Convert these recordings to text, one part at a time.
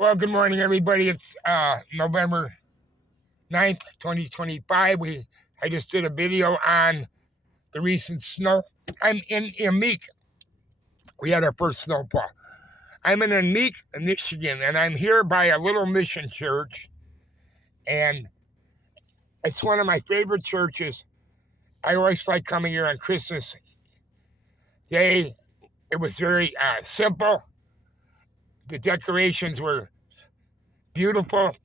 Well, good morning, everybody. It's November 9th, 2025. I just did a video on the recent snow. I'm in Ahmeek. We had our first snowfall. I'm in Ahmeek, Michigan, and I'm here by a little mission church. And it's one of my favorite churches. I always like coming here on Christmas Day. It was very simple. The decorations were beautiful.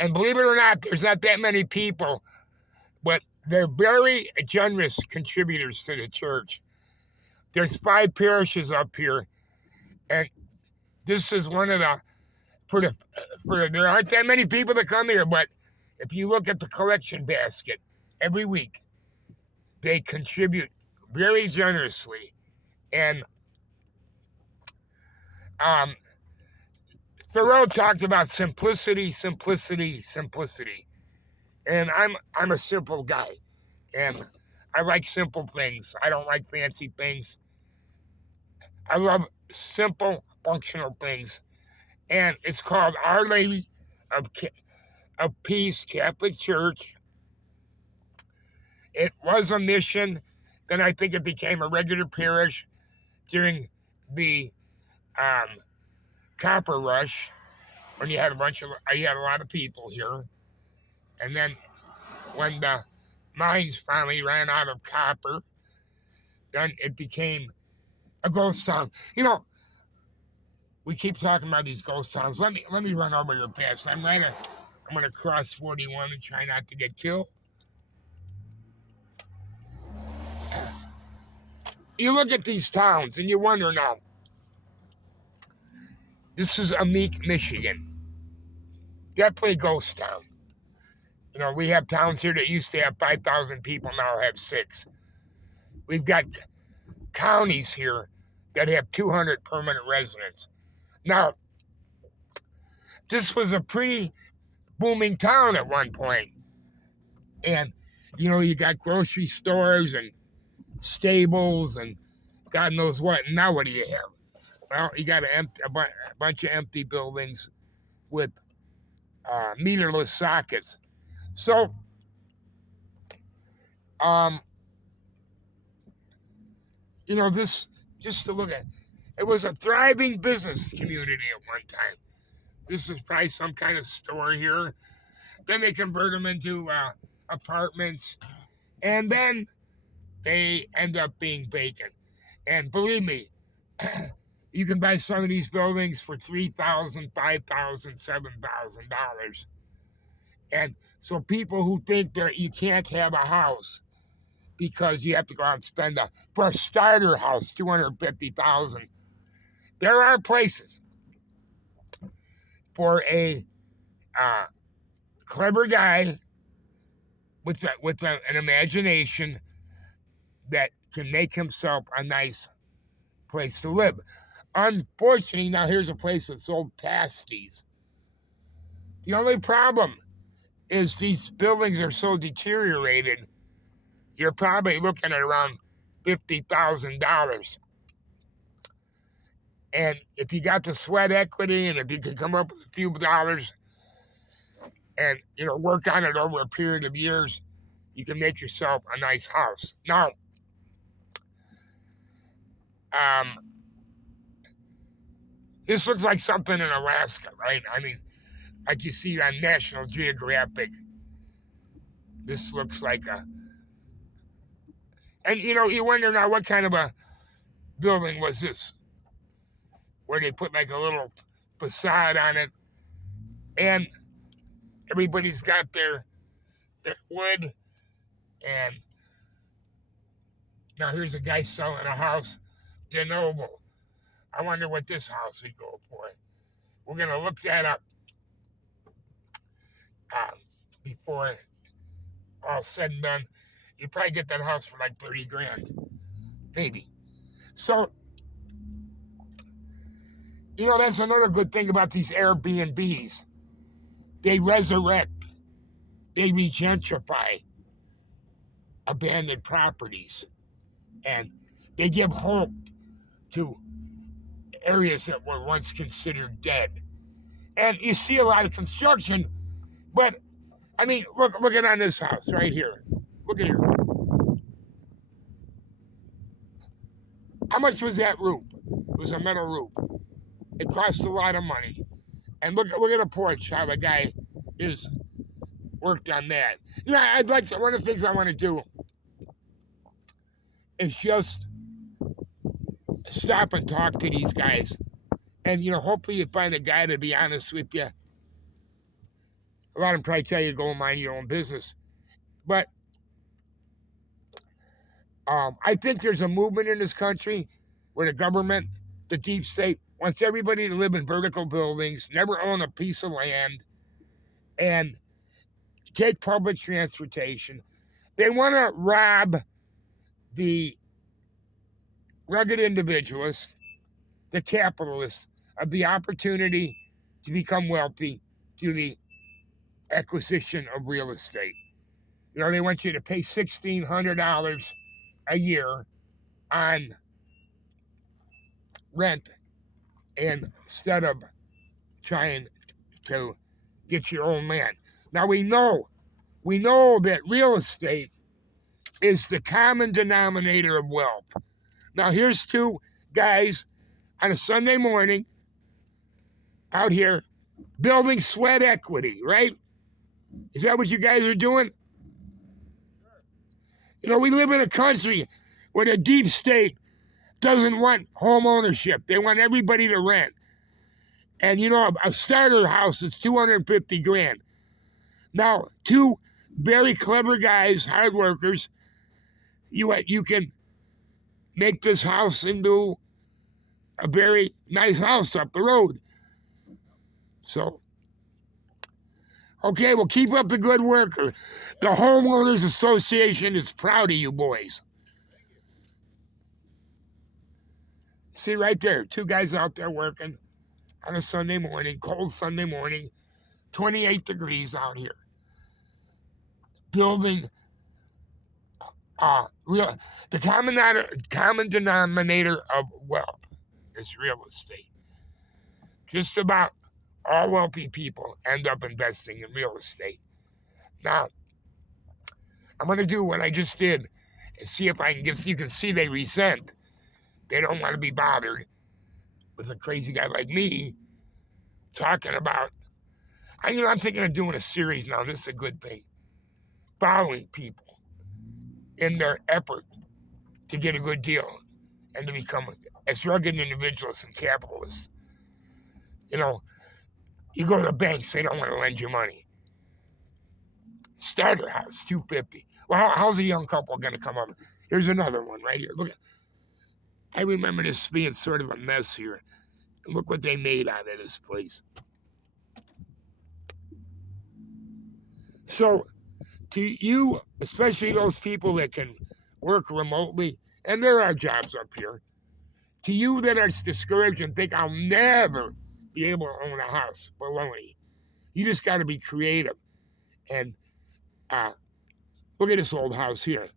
And believe it or not, there's not that many people, but they're very generous contributors to the church. There's 5 parishes up here, and this is one of the there aren't that many people that come here, but if you look at the collection basket every week, they contribute very generously. And Thoreau talked about simplicity, simplicity, simplicity. And I'm a simple guy, and I like simple things. I don't like fancy things. I love simple, functional things. And it's called Our Lady of Peace Catholic Church. It was a mission. Then I think it became a regular parish during the copper rush, when you had a lot of people here. And then when the mines finally ran out of copper, then it became a ghost town. We keep talking about these ghost towns. Let me run over your past. I'm gonna cross 41 and try not to get killed. You look at these towns and you wonder now. This is Ahmeek, Michigan. Definitely a ghost town. We have towns here that used to have 5,000 people, now have 6. We've got counties here that have 200 permanent residents. Now, this was a pretty booming town at one point. And, you got grocery stores and stables and God knows what. And now what do you have? Well, you got a bunch of empty buildings with meterless sockets. So, this, just to look at, it was a thriving business community at one time. This is probably some kind of store here. Then they convert them into apartments, and then they end up being vacant. And believe me, you can buy some of these buildings for $3,000, $5,000, $7,000. And so people who think that you can't have a house because you have to go out and spend for a starter house $250,000. There are places for a clever guy with an imagination that can make himself a nice place to live. Unfortunately, now here's a place that sold pasties. The only problem is these buildings are so deteriorated, you're probably looking at around $50,000. And if you got the sweat equity, and if you can come up with a few dollars and work on it over a period of years, you can make yourself a nice house. Now, this looks like something in Alaska, right? I mean, like you see on National Geographic. This looks like and you wonder now, what kind of a building was this? Where they put like a little facade on it, and everybody's got their wood. And now here's a guy selling a house, de novo. I wonder what this house would go for. We're gonna look that up before all said and done. You probably get that house for like 30 grand, maybe. So, that's another good thing about these Airbnbs. They resurrect, they regentrify abandoned properties, and they give hope to areas that were once considered dead. And you see a lot of construction, but I mean, look at on this house right here. Look at here. How much was that roof? It was a metal roof. It cost a lot of money. And look at the porch, how the guy is worked on that. You know, I'd like to, one of the things I want to do is just stop and talk to these guys. And, you know, hopefully you find a guy to be honest with you. A lot of them probably tell you to go mind your own business. But I think there's a movement in this country where the government, the deep state, wants everybody to live in vertical buildings, never own a piece of land, and take public transportation. They want to rob the rugged individualists, the capitalists, of the opportunity to become wealthy through the acquisition of real estate. You know, they want you to pay $1,600 a year on rent instead of trying to get your own land. Now we know that real estate is the common denominator of wealth. Now here's two guys on a Sunday morning out here building sweat equity, right? Is that what you guys are doing? You know, we live in a country where the deep state doesn't want home ownership. They want everybody to rent. And, you know, a starter house is $250,000. Now, two very clever guys, hard workers, you can make this house into a very nice house up the road. So, okay, well, keep up the good work. The Homeowners Association is proud of you boys. See right there, two guys out there working on a Sunday morning, cold Sunday morning, 28 degrees out here. Building the common denominator of wealth is real estate. Just about all wealthy people end up investing in real estate. Now, I'm going to do what I just did and see if I can get, you can see they resent. They don't want to be bothered with a crazy guy like me talking about, I'm thinking of doing a series now. This is a good thing. Following people in their effort to get a good deal and to become as rugged individuals and capitalists. You know, you go to the banks, they don't want to lend you money. Starter house, $250,000. Well, how's a young couple going to come up? Here's another one right here. Look, I remember this being sort of a mess here. Look what they made out of this place. So, to you, especially those people that can work remotely, and there are jobs up here, to you that are discouraged and think I'll never be able to own a house, baloney. You just got to be creative. And look at this old house here.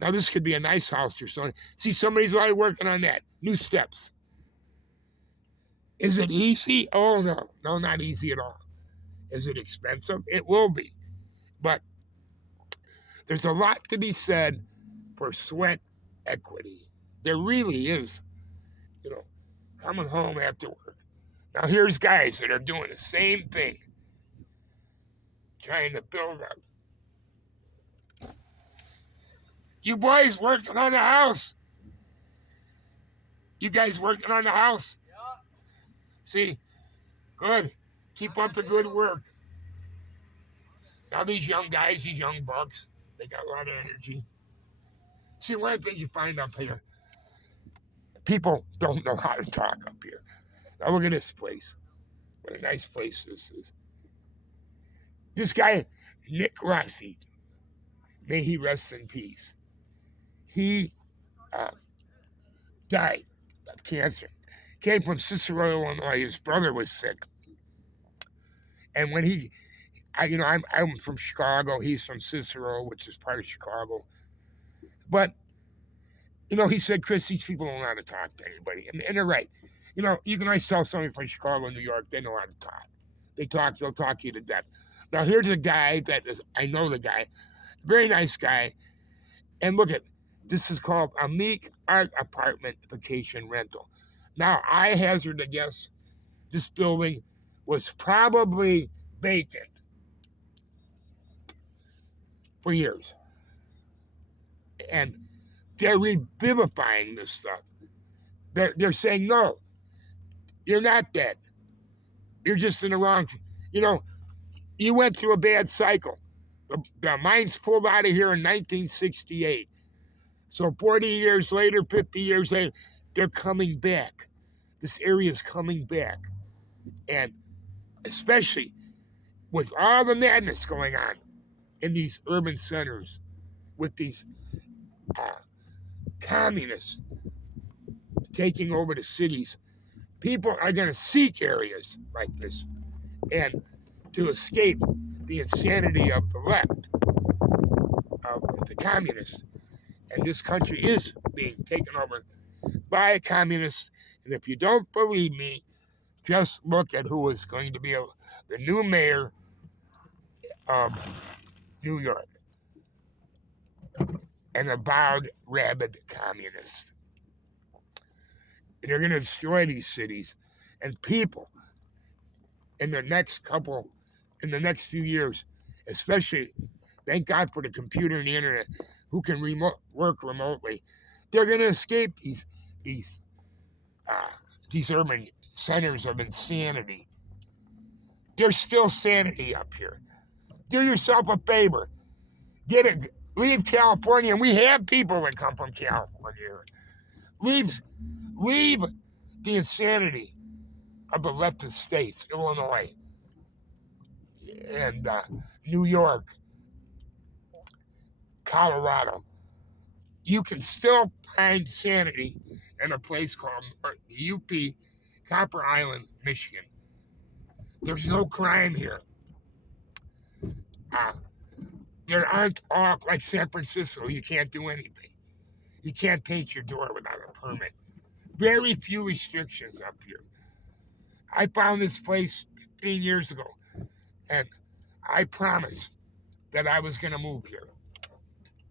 Now, this could be a nice house or something. See, somebody's already working on that. New steps. Is it easy? Oh, no. No, not easy at all. Is it expensive? It will be. But there's a lot to be said for sweat equity. There really is. You know, coming home after work. Now, here's guys that are doing the same thing. Trying to build up. You boys working on the house? You guys working on the house? Yeah. See? Good. Keep up the good work. Now these young guys, these young bucks, they got a lot of energy. See, one of the things you find up here, people don't know how to talk up here. Now look at this place. What a nice place this is. This guy, Nick Rossi, may he rest in peace. He died of cancer. Came from Cicero, Illinois. His brother was sick. And when I'm from Chicago. He's from Cicero, which is part of Chicago. But, he said, Chris, these people don't know how to talk to anybody. And they're right. You know, you can always tell somebody from Chicago, New York, they know how to talk. They'll talk you to death. Now, here's a guy I know the guy, very nice guy. And look at, this is called Ahmeek Art Apartment Vacation Rental. Now, I hazard to guess this building was probably vacant for years. And they're revivifying this stuff. They're saying, no, you're not dead. You're just in the wrong, you know, you went through a bad cycle. The mines pulled out of here in 1968. So 40 years later, 50 years later, they're coming back. This area is coming back. And especially with all the madness going on in these urban centers, with these communists taking over the cities, people are going to seek areas like this and to escape the insanity of the left, of the communists. And this country is being taken over by communists. And if you don't believe me, just look at who is going to be the new mayor of New York, an avowed rabid communist. They're going to destroy these cities and people in the next few years, especially, thank God for the computer and the internet, who can work remotely. They're going to escape these urban centers of insanity. There's still sanity up here. Do yourself a favor. Leave California, and we have people that come from California. Leave the insanity of the leftist states, Illinois and New York, Colorado. You can still find sanity in a place called UP, Copper Island, Michigan. There's no crime here. There aren't all, like San Francisco, you can't do anything. You can't paint your door without a permit. Very few restrictions up here. I found this place 15 years ago, and I promised that I was going to move here,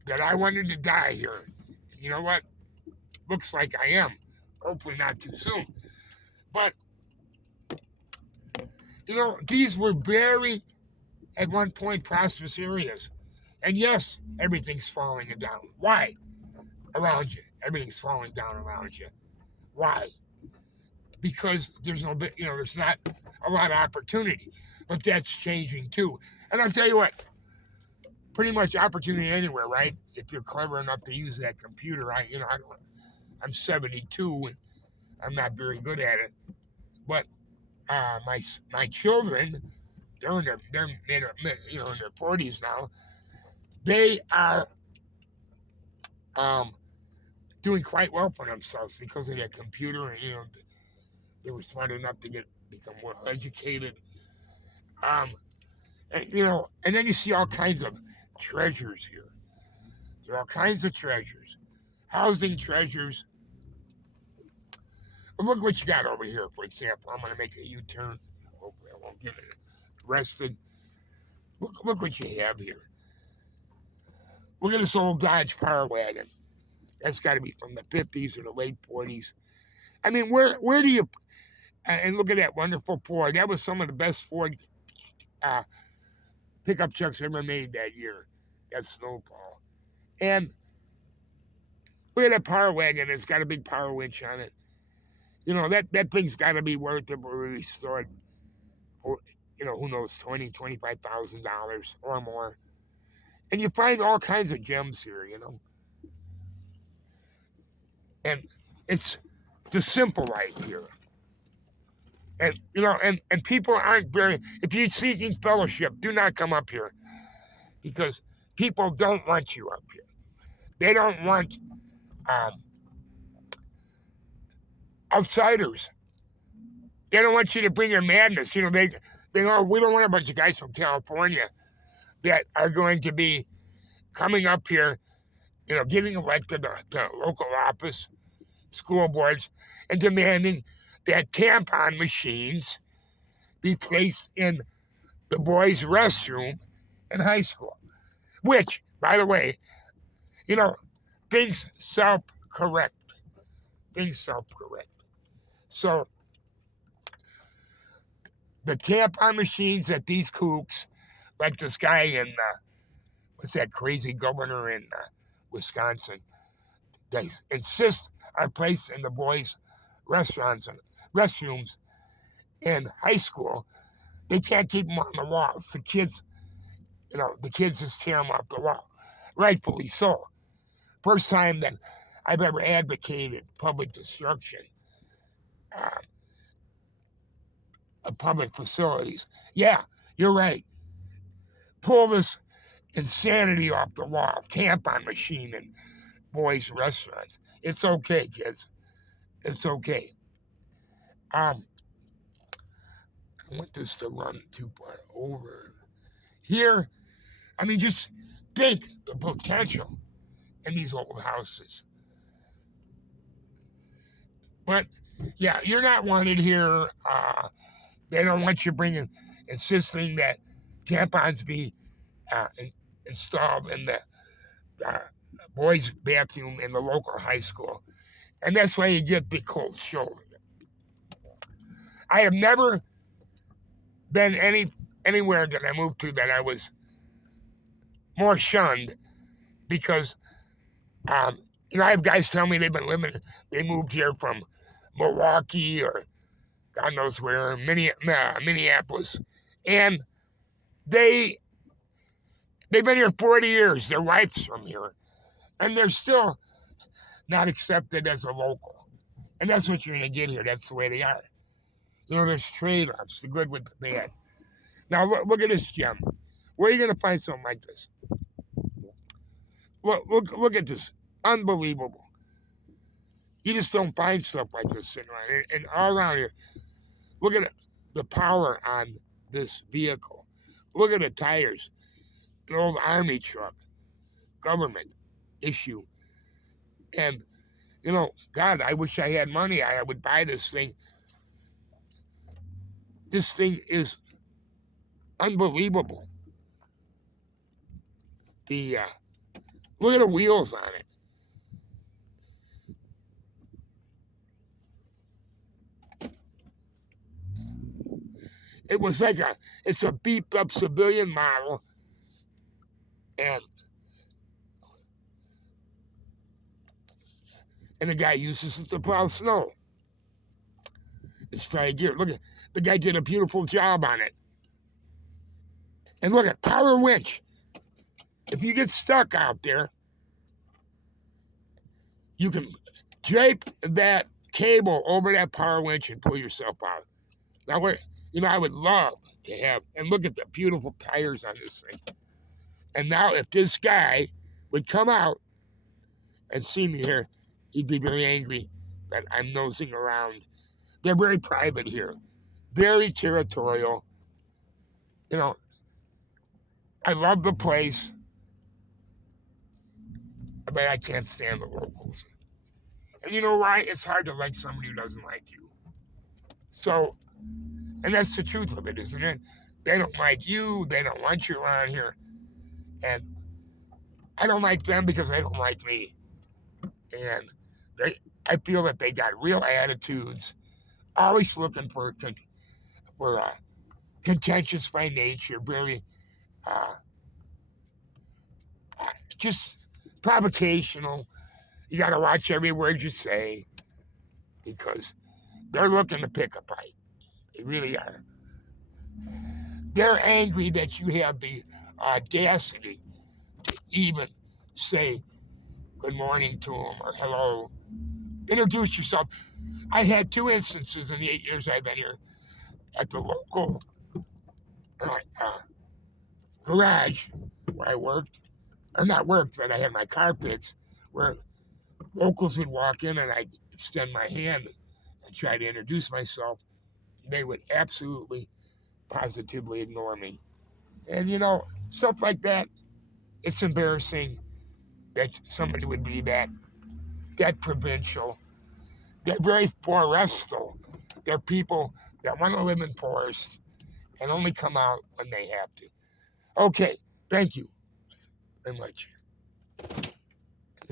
that I wanted to die here. And you know what? Looks like I am. Hopefully not too soon. But, you know, these were very, at one point, prosperous areas. And yes, everything's falling down. Why? Around you. Everything's falling down around you. Why? Because there's there's not a lot of opportunity. But that's changing too. And I'll tell you what, pretty much opportunity anywhere, right? If you're clever enough to use that computer, I'm 72 and I'm not very good at it. But my children, they're in their 40s now. They are doing quite well for themselves because of their computer, and they were smart enough to become well educated. And then you see all kinds of treasures here. There are all kinds of treasures, housing treasures. Look what you got over here, for example. I'm going to make a U-turn. Hopefully I won't get arrested. Look what you have here. Look at this old Dodge Power Wagon. That's got to be from the 50s or the late 40s. I mean, where do you... And look at that wonderful Ford. That was some of the best Ford pickup trucks ever made that year. That Snowball. And look at that Power Wagon. It's got a big power winch on it. That thing's got to be worth it restored. Or, who knows, $20,000, $25,000 or more. And you find all kinds of gems here, And it's the simple life here. And, and people aren't if you're seeking fellowship, do not come up here. Because people don't want you up here. They don't want outsiders. They don't want you to bring your madness. We don't want a bunch of guys from California that are going to be coming up here, getting elected to local office, school boards, and demanding that tampon machines be placed in the boys' restroom in high school. Which, by the way, things self-correct. Things self-correct. So the tampon machines at these kooks, like this guy in, what's that crazy governor in Wisconsin, they insist are placed in the boys' restrooms in high school. They can't keep them on the walls. The kids just tear them off the wall. Rightfully so. First time that I've ever advocated public destruction of public facilities. Yeah, you're right. Pull this insanity off the wall. Tampon machine in boys' restaurants. It's okay, kids. It's okay. I want this to run too far over. Here, just think the potential in these old houses. But, yeah, you're not wanted here. They don't want you insisting that tampons be installed in the boys' bathroom in the local high school. And that's why you get the cold shoulder. I have never been anywhere that I moved to that I was more shunned because, I have guys tell me they moved here from Milwaukee or God knows where, Minneapolis, and they've been here 40 years. Their wife's from here, and they're still not accepted as a local. And that's what you're going to get here. That's the way they are. There's trade-offs, the good with the bad. Now, look at this gem. Where are you going to find something like this? Look at this. Unbelievable. You just don't find stuff like this sitting around. And all around here, look at the power on this vehicle. Look at the tires. An old army truck. Government issue. And, God, I wish I had money. I would buy this thing. This thing is unbelievable. Look at the wheels on it. It was it's a beefed up civilian model, and the guy uses it to plow snow. It's probably gear. Look at the guy did a beautiful job on it. And look at power winch. If you get stuck out there, you can drape that cable over that power winch and pull yourself out. Now, I would love to have, and look at the beautiful tires on this thing. And now if this guy would come out and see me here, he'd be very angry that I'm nosing around. They're very private here, very territorial. I love the place, but I can't stand the locals. And you know why? It's hard to like somebody who doesn't like you. So, and that's the truth of it, isn't it? They don't like you. They don't want you around here. And I don't like them because they don't like me. And I feel that they got real attitudes, always looking for contentious by nature, very just provocational. You got to watch every word you say because they're looking to pick a fight. They really are. They're angry that you have the audacity to even say good morning to them or hello. Introduce yourself. I had 2 instances in the 8 years I've been here at the local garage where I worked, or not worked, but I had my car fixed, where locals would walk in and I'd extend my hand and try to introduce myself. They would absolutely, positively ignore me. And, stuff like that, it's embarrassing that somebody would be that provincial. They're very forestal. They're people that want to live in forests and only come out when they have to. Okay, thank you very much.